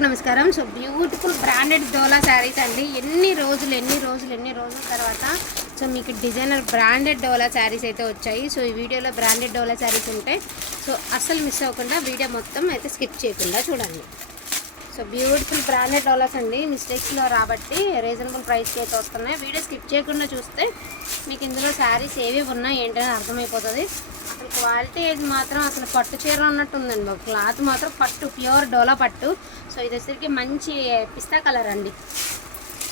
నమస్కారం. So beautiful branded Dola saris అండి. ఎన్ని రోజులు ఎన్ని రోజులు ఎన్ని రోజుల తర్వాత సో మీకు డిజైనర్ బ్రాండెడ్ డోలా శారీస్ అయితే వచ్చాయి. సో ఈ వీడియోలో బ్రాండెడ్ డోలా శారీస్ ఉంటాయి సో అస్సలు మిస్ అవ్వకుండా వీడియో మొత్తం అయితే స్కిప్ చేయకుండా చూడండి. సో బ్యూటిఫుల్ బ్రాండెడ్ డోలాస్ అండి. మిస్టేక్స్లో రాబట్టి రీజనబుల్ ప్రైస్కి అయితే వస్తున్నాయి. వీడియో స్కిప్ చేయకుండా చూస్తే మీకు ఇందులో శారీస్ ఏవి ఉన్నాయి ఏంటని అర్థమైపోతుంది. అసలు క్వాలిటీ ఏది మాత్రం అసలు పట్టు చీర ఉన్నట్టు ఉందండి క్లాత్ మాత్రం పట్టు ప్యూర్ డోలా పట్టు. సో ఇది వచ్చేసరికి మంచి పిస్తా కలర్ అండి.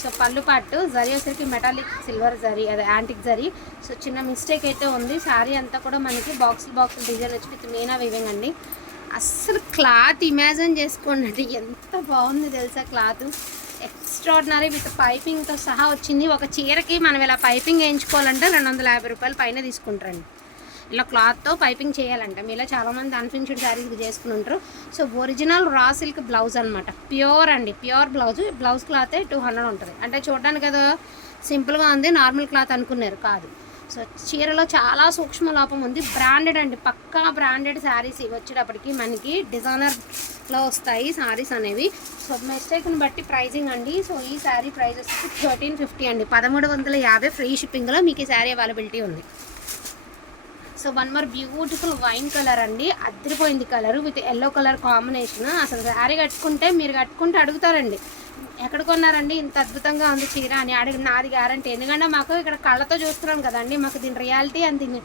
సో పళ్ళు పట్టు జరీ వచ్చేసరికి మెటాలిక్ సిల్వర్ జరీ అదే యాంటిక్ జరీ. సో చిన్న మిస్టేక్ అయితే ఉంది. శారీ అంతా కూడా మనకి బాక్స్ బాక్స్ డిజైన్ వచ్చి విత్ మీనా వివింగ్ అండి. అస్సలు క్లాత్ ఇమాజిన్ చేసుకోండి ఎంత బాగుంది తెలుసా క్లాత్. ఎక్స్ట్రాడినరీ విత్ పైపింగ్తో సహా వచ్చింది. ఒక చీరకి మనం ఇలా పైపింగ్ వేయించుకోవాలంటే రెండు వందల యాభై రూపాయలు పైన తీసుకుంటారండి. ఇలా క్లాత్తో పైపింగ్ చేయాలంట. మీలో చాలామంది అన్ఫిన్స్డ్ శారీస్ చేసుకుని ఉంటారు. So original raw silk blouse అనమాట ప్యూర్ అండి. Pure blouse. Blouse cloth two hundred ఉంటుంది. అంటే చూడడానికి కదా సింపుల్గా ఉంది. నార్మల్ క్లాత్ అనుకున్నారు. కాదు. సో చీరలో చాలా సూక్ష్మ లోపం ఉంది. బ్రాండెడ్ అండి. పక్కా బ్రాండెడ్ శారీస్ వచ్చేటప్పటికి మనకి డిజైనర్లో వస్తాయి శారీస్ అనేవి. సో మిస్టేక్ని బట్టి ప్రైజింగ్ అండి. సో ఈ శారీ ప్రైస్ వచ్చి థర్టీన్ ఫిఫ్టీ అండి. పదమూడు వందల యాభై ఫ్రీ షిప్పింగ్లో మీకు ఈ శారీ అవైలబిలిటీ ఉంది. So one more beautiful wine colour అండి. అద్దరిపోయింది colour with yellow colour combination. అసలు శారీ కట్టుకుంటే మీరు కట్టుకుంటే అడుగుతారండి. ఎక్కడ కొన్నారండి? ఇంత అద్భుతంగా ఉంది చీర అని అడిగి నాది గ్యారంటీ ఎందుకంటే మాకు ఇక్కడ కళ్ళతో చూస్తున్నాం కదండి. మాకు దీని రియాలిటీ అని దీని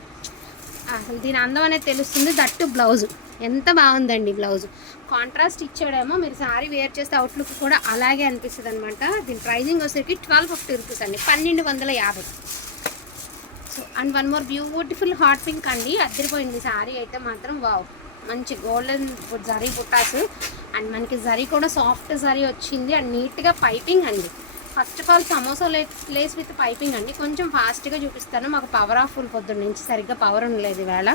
అసలు దీని అందం అనేది తెలుస్తుంది. That blouse. ఎంత బాగుందండి బ్లౌజ్. కాంట్రాస్ట్ ఇచ్చాడేమో. మీరు సారీ వేర్ చేస్తే అవుట్లుక్ కూడా అలాగే అనిపిస్తుంది అనమాట దీని ప్రైజింగ్ వచ్చేసరికి ట్వెల్వ్ ఫిఫ్టీ రూపీస్ అండి. పన్నెండు వందల యాభై. So and one more beautiful hot pink అండి. అద్దరిపోయింది శారీ అయితే మాత్రం వావ్ మంచి గోల్డెన్ జరీ బుట్టాస్. అండ్ మనకి జరీ కూడా సాఫ్ట్ జరీ వచ్చింది. అండ్ నీట్గా పైపింగ్ అండి. ఫస్ట్ ఆఫ్ ఆల్ సమోసా లే ప్లేస్ విత్ పైపింగ్ అండి. కొంచెం ఫాస్ట్గా చూపిస్తాను. మాకు పవర్ ఆఫ్ ఫుల్ పొద్దున్న నుంచి సరిగ్గా పవర్ ఉండలేదు ఈవేళ.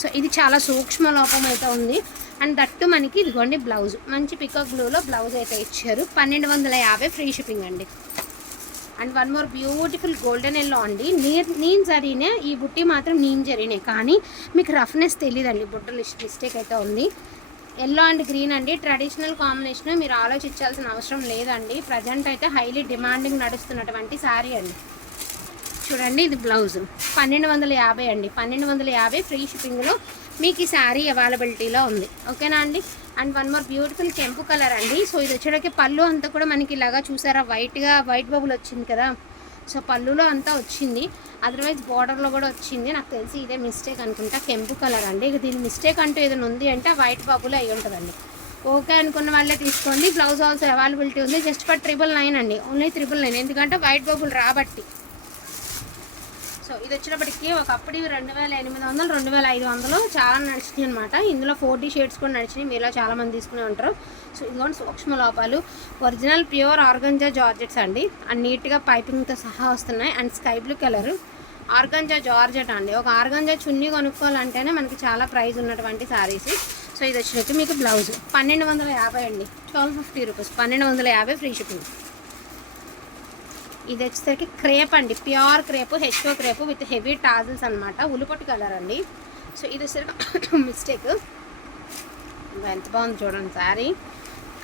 సో ఇది చాలా సూక్ష్మ లోపం అయితే ఉంది. అండ్ దట్టు మనకి ఇదిగోండి బ్లౌజ్ మంచి పికప్ బ్లూలో బ్లౌజ్ అయితే ఇచ్చారు. పన్నెండు వందల యాభై ఫ్రీ షిప్పింగ్ అండి. And one more beautiful golden yellow అండి. నీర్ నీన్ జరీనే ఈ బుట్టి మాత్రం నీన్ జరీనే కానీ మీకు రఫ్నెస్ తెలియదండి బుట్టలు మిస్టేక్ అయితే ఉంది. ఎల్లో అండ్ గ్రీన్ అండి. ట్రెడిషనల్ కాంబినేషన్ మీరు ఆలోచించాల్సిన అవసరం లేదండి. ప్రజెంట్ అయితే హైలీ డిమాండింగ్ నడుస్తున్నటువంటి శారీ అండి. చూడండి ఇది బ్లౌజ్. పన్నెండు వందల యాభై అండి. పన్నెండు వందల యాభై ఫ్రీ షిప్పింగ్లో మీకు ఈ శారీ అవైలబిలిటీలో ఉంది. ఓకేనా అండి? అండ్ వన్ మోర్ బ్యూటిఫుల్ కెంపు కలర్ అండి. సో ఇది వచ్చేటకి పళ్ళు అంతా కూడా మనకి ఇలాగా చూసారా? వైట్గా వైట్ బబుల్ వచ్చింది కదా? సో పళ్ళులో అంతా వచ్చింది. అదర్వైజ్ బార్డర్లో కూడా వచ్చింది. నాకు తెలిసి ఇదే మిస్టేక్ అనుకుంటా. కెంపు కలర్ అండి. ఇక దీని మిస్టేక్ అంటూ ఏదైనా ఉంది అంటే వైట్ బబుల్ అయి ఉంటుందండి. ఓకే అనుకున్న వాళ్ళే తీసుకోండి. బ్లౌజ్ ఆల్సో అవైలబిలిటీ ఉంది. జస్ట్ ఫర్ ట్రిపుల్ నైన్ అండి. Only triple nine. ఎందుకంటే వైట్ బబుల్ రాబట్టి. సో ఇది వచ్చినప్పటికీ ఒకప్పుడు ఇవి రెండు వేల ఎనిమిది వందలు రెండు వేల ఐదు వందలు చాలా నడిచినాయి అనమాట ఇందులో ఫోర్టీ షేడ్స్ కూడా నడిచినాయి. మీలో చాలామంది తీసుకునే ఉంటారు. సో ఇదిగోండి సూక్ష్మ లోపాలు ఒరిజినల్ ప్యూర్ ఆర్గంజా జార్జెట్స్ అండి. అండ్ నీట్గా పైపింగ్తో సహా వస్తున్నాయి. And sky blue colour. Organza georgette అండి. ఒక ఆర్గంజా చున్నీ కొనుక్కోవాలంటేనే మనకి చాలా ప్రైస్ ఉన్నటువంటి శారీస్ సో ఇది వచ్చినట్టు మీకు బ్లౌజ్. పన్నెండు వందల యాభై అండి. Twelve fifty rupees. పన్నెండు వందల యాభై ఫ్రీ షిప్పింగ్. ఇది వచ్చేసరికి క్రేప్ అండి. Pure crepe HO crepe with heavy tassels అనమాట ఉల్లిపొట్టు కలర్ అండి. సో ఇది వచ్చేసరికి మిస్టేక్. ఎంత బాగుంది చూడండి సారీ.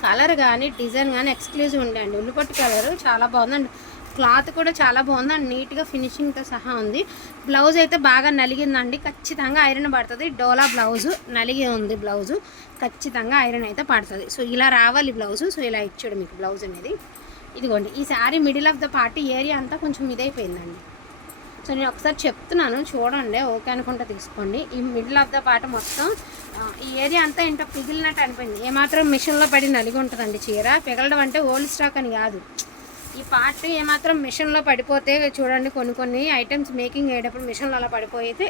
కలర్ కానీ డిజైన్ కానీ ఎక్స్క్లూజివ్ ఉండే అండి. ఉల్లిపొట్టు కలర్ చాలా బాగుందండి క్లాత్ కూడా చాలా బాగుంది. అండ్ నీట్గా ఫినిషింగ్తో సహా ఉంది. బ్లౌజ్ అయితే బాగా నలిగిందండి. ఖచ్చితంగా ఐరన్ పడుతుంది. డోలా బ్లౌజ్ నలిగి ఉంది బ్లౌజు. ఖచ్చితంగా ఐరన్ అయితే పడుతుంది. సో ఇలా రావాలి బ్లౌజు. సో ఇలా ఇచ్చాడు మీకు బ్లౌజ్ అనేది. ఇదిగోండి ఈ sari middle of the party area అంతా కొంచెం ఇదైపోయిందండి. సో నేను ఒకసారి చెప్తున్నాను చూడండి ఓకే అనుకుంటే తీసుకోండి. ఈ మిడిల్ ఆఫ్ ద పార్ట్ మొత్తం ఈ ఏరియా అంతా ఏంటో పిగిలినట్టు అనిపోయింది ఏమాత్రం మిషన్లో పడి నలిగి ఉంటుందండి చీర. పిగలడం అంటే ఓల్డ్ స్టాక్ అని కాదు. ఈ పార్ట్ ఏమాత్రం మిషన్లో పడిపోతే చూడండి కొన్ని కొన్ని ఐటమ్స్ మేకింగ్ అయ్యేటప్పుడు మిషన్లో అలా పడిపోయితే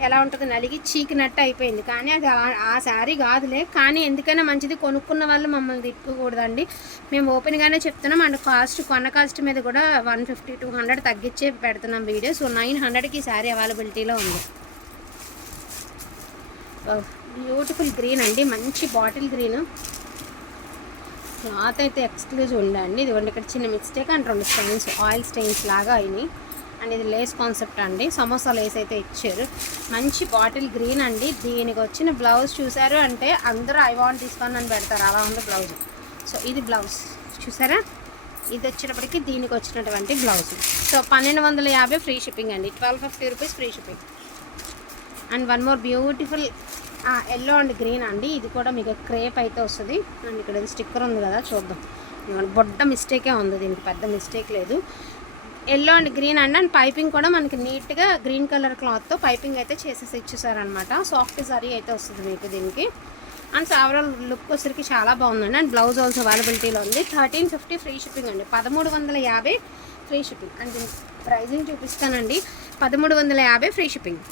ఎలా ఉంటుంది నలిగి చీకినట్టు అయిపోయింది. కానీ అది ఆ- శారీ కాదులే. కానీ ఎందుకైనా మంచిది కొనుక్కున్న వాళ్ళు మమ్మల్ని తిప్పకూడదండి మేము ఓపెన్గానే చెప్తున్నాం. అండ్ కాస్ట్ కొన్న కాస్ట్ మీద కూడా వన్ ఫిఫ్టీ టూ హండ్రెడ్ తగ్గించే పెడుతున్నాం వీడియో. సో నైన్ హండ్రెడ్కి శారీ అవైలబిలిటీలో ఉంది. బ్యూటిఫుల్ గ్రీన్ అండి. మంచి బాటిల్ గ్రీన్. క్లాత్ అయితే ఎక్స్క్లూజివ్ ఉండండి ఇది ఇక్కడ చిన్న మిస్టేక్ అండ్ రెండు స్టైన్స్ ఆయిల్ స్టైన్స్ లాగా అయినాయి. అండ్ ఇది లేస్ కాన్సెప్ట్ అండి. సమోసా లేస్ అయితే ఇచ్చారు. మంచి బాటిల్ గ్రీన్ అండి. దీనికి వచ్చిన బ్లౌజ్ చూసారు అంటే అందరూ ఐ వాంట్ తీసుకొని అని పెడతారు. అలా ఉంది బ్లౌజ్. సో ఇది బ్లౌజ్. చూసారా? ఇది వచ్చేటప్పటికి దీనికి వచ్చినటువంటి బ్లౌజ్. సో పన్నెండు వందల యాభై ఫ్రీ షిప్పింగ్ అండి. Twelve fifty rupees free shipping. And one more beautiful yellow and green అండి. ఇది కూడా మీకు క్రేప్ అయితే వస్తుంది. అండ్ ఇక్కడ స్టిక్కర్ ఉంది కదా చూద్దాం. బొడ్డ మిస్టేకే ఉంది. దీనికి పెద్ద మిస్టేక్ లేదు. Yellow and green and and piping కూడా మనకి నీట్గా గ్రీన్ కలర్ క్లాత్తో పైపింగ్ అయితే చేసేసి ఇచ్చేసారనమాట సాఫ్ట్ జరీ అయితే వస్తుంది మీకు దీనికి. అండ్ ఓవరాల్ లుక్ వచ్చరికి చాలా బాగుందండి. అండ్ బ్లౌజ్ ఆల్సో అవైలబిలిటీలో ఉంది. థర్టీన్ ఫిఫ్టీ ఫ్రీ షిప్పింగ్ అండి. పదమూడు వందల యాభై ఫ్రీ షిప్పింగ్. అండ్ దీని ప్రైజింగ్ చూపిస్తానండి. పదమూడు వందల యాభై ఫ్రీ షిప్పింగ్.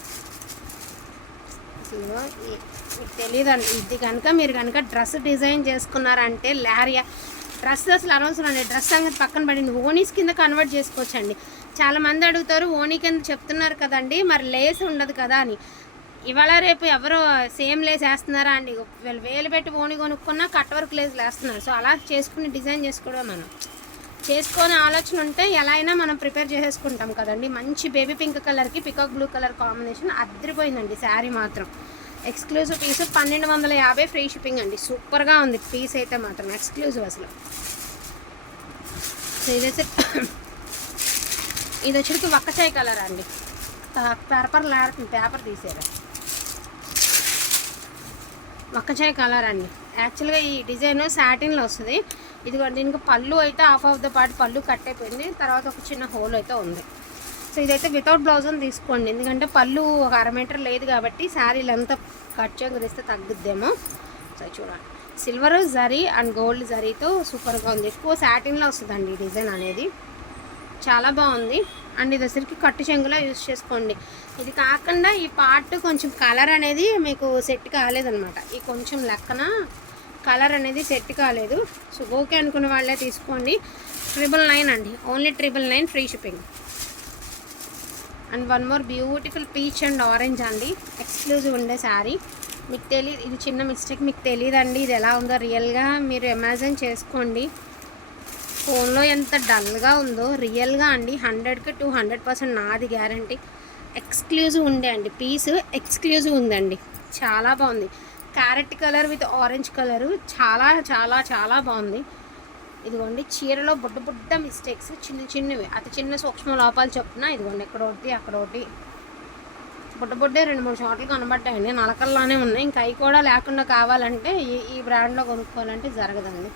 ఇదిగో తెలియదు మీకు తెలియదండి ఇది కనుక మీరు కనుక డ్రెస్ డిజైన్ చేసుకున్నారంటే లారియా డ్రెస్ అసలు అనవసరం అండి డ్రెస్ సంగతి పక్కన పడింది ఓనీస్ కింద కన్వర్ట్ చేసుకోవచ్చండి. చాలా మంది అడుగుతారు ఓనీ కింద చెప్తున్నారు కదండి మరి లేస్ ఉండదు కదా అని. ఇవాళ రేపు ఎవరు సేమ్ లేస్ వేస్తున్నారా అండి? వీళ్ళు వేలు పెట్టి ఓని కొనుక్కున్నా కట్ వర్క్ లేస్ వేస్తున్నారు. సో అలా చేసుకుని డిజైన్ చేసుకోవడం మనం. చేసుకునే ఆలోచన ఉంటే ఎలా అయినా మనం ప్రిపేర్ చేసేసుకుంటాం కదండి. మంచి బేబీ పింక్ కలర్కి పికాక్ బ్లూ కలర్ కాంబినేషన్ అద్దరిపోయిందండి. శారీ మాత్రం. ఎక్స్క్లూజివ్ పీస్ పన్నెండు వందల యాభై ఫ్రీ షిప్పింగ్ అండి. సూపర్గా ఉంది. పీస్ అయితే మాత్రం ఎక్స్క్లూజివ్ అసలు. సో ఇదైతే ఇది వచ్చరికి వక్కచాయ్ కలర్ అండి. పేపర్ లాడుతుంది పేపర్ తీసేరా వక్కచాయ్ కలర్ అండి. యాక్చువల్గా ఈ డిజైన్ సాటిన్లో వస్తుంది. ఇది దీనికి పళ్ళు అయితే హాఫ్ ఆఫ్ ద పార్ట్ పళ్ళు కట్ అయిపోయింది. తర్వాత ఒక చిన్న హోల్ అయితే ఉంది. సో ఇదైతే వితౌట్ బ్లౌజ్ అని తీసుకోండి. ఎందుకంటే పళ్ళు ఒక అర మీటర్ లేదు కాబట్టి శారీలు ఎంత కట్ చేయగలిస్తే తగ్గుద్దేమో. సో చూడండి సిల్వర్ జరీ అండ్ గోల్డ్ జరీతో సూపర్గా ఉంది. ఎక్కువ శాటిన్లో వస్తుందండి ఈ డిజైన్ అనేది. చాలా బాగుంది. అండ్ ఇది వచ్చరికి కట్టు చెంగులో యూస్ చేసుకోండి. ఇది కాకుండా ఈ పార్ట్ కొంచెం కలర్ అనేది మీకు సెట్ కాలేదనమాట ఈ కొంచెం లెక్కన కలర్ అనేది సెట్ కాలేదు. సో ఓకే అనుకున్న వాళ్ళే తీసుకోండి. ట్రిపుల్ నైన్ అండి. Only triple nine free shipping and one more beautiful peach and orange అండి. ఎక్స్క్లూజివ్ ఉండే శారీ. మీకు తెలియదు ఇది చిన్న మిస్టేక్ మీకు తెలియదండి ఇది ఎలా ఉందో రియల్గా మీరు అమెజాన్ చేసుకోండి. ఫోన్లో ఎంత డల్గా ఉందో రియల్గా అండి హండ్రెడ్కి టూ హండ్రెడ్ పర్సెంట్ నాది గ్యారంటీ. ఎక్స్క్లూజివ్ ఉండే అండి పీస్ ఎక్స్క్లూజివ్ ఉందండి. చాలా బాగుంది. Carrot colour with orange colour చాలా చాలా చాలా బాగుంది. ఇదిగోండి చీరలో బుడ్డ బుడ్డ మిస్టేక్స్ చిన్న చిన్నవి అతి చిన్న సూక్ష్మ లోపాలు చెప్తున్నా ఇదిగోండి ఇక్కడ ఒకటి అక్కడ ఒకటి బుడ్డ బుడ్డే రెండు మూడు చోట్ల కనబడ్డాయండి నలకల్లానే ఉన్నాయి. ఇంకా అవి కూడా లేకుండా కావాలంటే ఈ ఈ బ్రాండ్లో కొనుక్కోవాలంటే జరగదండి.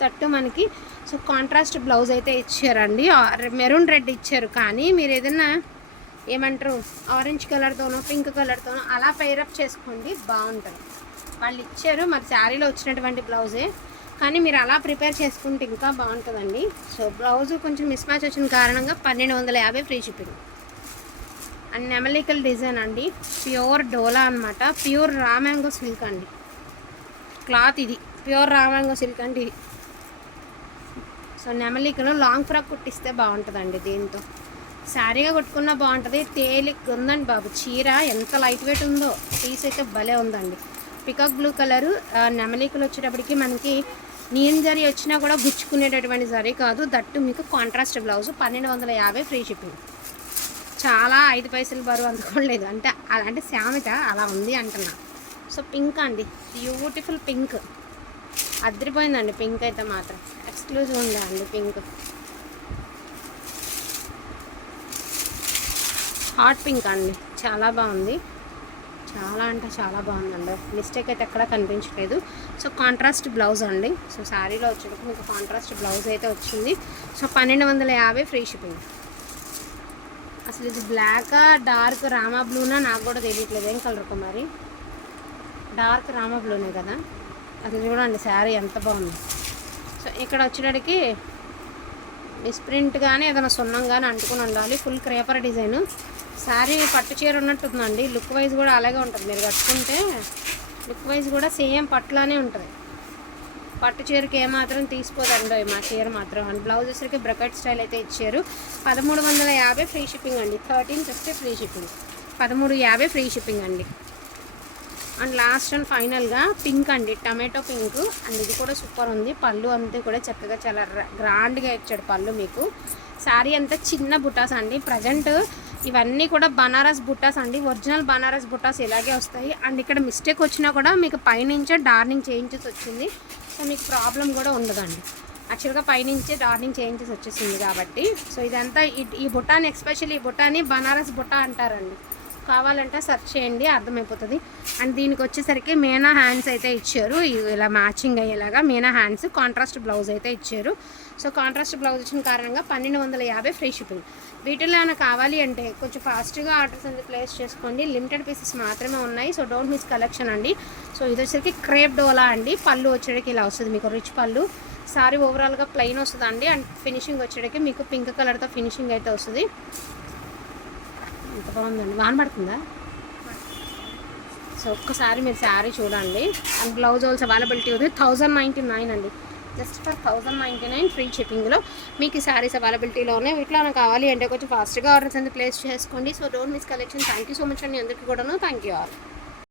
తట్టు మనకి సో కాంట్రాస్ట్ బ్లౌజ్ అయితే ఇచ్చారండి. మెరూన్ రెడ్ ఇచ్చారు. కానీ మీరు ఏదైనా ఏమంటారు ఆరెంజ్ కలర్తోనో పింక్ కలర్తోనో అలా పైరప్ చేసుకోండి బాగుంటుంది. వాళ్ళు ఇచ్చారు మరి శారీలో వచ్చినటువంటి బ్లౌజే కానీ మీరు అలా ప్రిపేర్ చేసుకుంటే ఇంకా బాగుంటుందండి. సో బ్లౌజ్ కొంచెం మిస్ మ్యాచ్ వచ్చిన కారణంగా పన్నెండు వందల యాభై ఫ్రీ షిప్పింగ్. అండ్ నెమలికల్ డిజైన్ అండి. ప్యూర్ డోలా అనమాట ప్యూర్ రామ్యాంగో సిల్క్ అండి. క్లాత్ ఇది. ప్యూర్ రామ్యాంగో సిల్క్ అండి ఇది. సో నెమలికలు లాంగ్ ఫ్రాక్ కుట్టిస్తే బాగుంటుందండి దీంతో. శారీగా కుట్టుకున్నా బాగుంటుంది. తేలిక్ ఉందండి బాబు. చీర ఎంత లైట్ వెయిట్ ఉందో పీస్ అయితే భలే ఉందండి. పికాక్ బ్లూ కలరు నెమలికలు వచ్చేటప్పటికి మనకి నేను జరీ వచ్చినా కూడా గుచ్చుకునేటటువంటి జరీ కాదు. దట్టు మీకు కాంట్రాస్ట్ బ్లౌజ్ పన్నెండు వందల యాభై ఫ్రీ షిప్పింగ్ చాలా ఐదు పైసలు బరువు అందుకోలేదు. అంటే అలా అంటే సామెత అలా ఉంది అంటున్నా. సో పింక్ అండి. బ్యూటిఫుల్ పింక్ అద్దరిపోయిందండి పింక్ అయితే మాత్రం. ఎక్స్క్లూజివ్ ఉందా అండి పింక్ హాట్ పింక్ అండి. చాలా బాగుంది. చాలా అంటే చాలా బాగుందండి. మిస్టేక్ అయితే ఎక్కడా కనిపించలేదు. సో కాంట్రాస్ట్ బ్లౌజ్ అండి. సో శారీలో వచ్చేటప్పుడు మీకు కాంట్రాస్ట్ బ్లౌజ్ అయితే వచ్చింది. సో పన్నెండు వందల యాభై ఫ్రీ షిప్పింగ్ అసలు ఇది బ్లాక్ డార్క్ రామా బ్లూనా నాకు కూడా తెలియట్లేదు. ఏం కలర్ మరి? డార్క్ రామా బ్లూనే కదా? అది చూడండి శారీ ఎంత బాగుంది. సో ఇక్కడ వచ్చేటడికి మిస్ప్రింట్ కానీ ఏదైనా సున్నం కానీ అంటుకుని ఉండాలి. Full creeper design. శారీ పట్టు చీర ఉన్నట్టుందండి. లుక్ వైజ్ కూడా అలాగే ఉంటుంది. మీరు కట్టుకుంటే లుక్ వైజ్ కూడా సేమ్ పట్టులానే ఉంటుంది. పట్టు చీరకి ఏమాత్రం తీసిపోదండి మా చీర మాత్రం. అండ్ బ్లౌజెస్కి బ్రకెట్ స్టైల్ అయితే ఇచ్చారు. పదమూడు వందల యాభై ఫ్రీ షిప్పింగ్ అండి. Thirteen fifty free shipping. పదమూడు యాభై ఫ్రీ షిప్పింగ్ అండి. అండ్ లాస్ట్ అండ్ ఫైనల్గా పింక్ అండి టమాటో పింక్. అండ్ ఇది కూడా సూపర్ ఉంది. పళ్ళు అంతా కూడా చక్కగా చాలా గ్రాండ్గా ఇచ్చాడు పళ్ళు మీకు. శారీ అంతా చిన్న బుటాస్ అండి. ప్రజెంట్ ఇవన్నీ కూడా బనారస్ బుట్టాస్ అండి. ఒరిజినల్ బనారస్ బుట్టాస్ ఇలాగే వస్తాయి. అండ్ ఇక్కడ మిస్టేక్ వచ్చినా కూడా మీకు పైనుంచే డార్నింగ్ చేయించేసి వచ్చింది. సో మీకు ప్రాబ్లం కూడా ఉండదండి. యాక్చువల్గా పైనుంచే డార్నింగ్ చేయించేసి వచ్చేసింది కాబట్టి. సో ఇదంతా ఈ- ఈ బుట్టాని ఎస్పెషల్లీ ఈ బుట్టాని బనారస్ బుట్ట అంటారండి. కావాలంటే సెర్చ్ చేయండి అర్థమైపోతుంది. అండ్ దీనికి వచ్చేసరికి మీనా హ్యాండ్స్ అయితే ఇచ్చారు. ఇలా మ్యాచింగ్ అయ్యేలాగా మీనా హ్యాండ్స్ కాంట్రాస్ట్ బ్లౌజ్ అయితే ఇచ్చారు. సో కాంట్రాస్ట్ బ్లౌజ్ ఇచ్చిన కారణంగా పన్నెండు వందల యాభై ఫ్రీ షిప్పింగ్. వీటిలో ఏమైనా కావాలి అంటే కొంచెం ఫాస్ట్గా ఆర్డర్స్ అనేది ప్లేస్ చేసుకోండి. లిమిటెడ్ పీసెస్ మాత్రమే ఉన్నాయి. సో డోంట్ మిస్ కలెక్షన్ అండి. సో ఇది వచ్చేసరికి క్రేప్ డోలా అండి. పళ్ళు వచ్చేటికి ఇలా వస్తుంది మీకు రిచ్ పళ్ళు. సారీ ఓవరాల్గా ప్లెయిన్ వస్తుందండి. అండ్ ఫినిషింగ్ వచ్చేటికి మీకు పింక్ కలర్తో ఫినిషింగ్ అయితే వస్తుంది. ఎంత బాగుందండి. వాన పడుతుందా? సో ఒక్కసారి మీరు శారీ చూడండి. అండ్ బ్లౌజ్ ఆల్స్ అవైలబిలిటీ ఉంది. థౌజండ్ నైంటీ నైన్ అండి. Just for thousand ninety nine free షిప్పింగ్లో మీకు ఈ శారీస్ అవైలబిలిటీలో ఉన్నాయి. వీటిలో నాకు కావాలి అంటే కొంచెం ఫాస్ట్గా ఆర్డర్స్ అనేది ప్లేస్ చేసుకోండి. So don't miss collection thank you so much అండి. అందరికీ కూడాను. Thank you all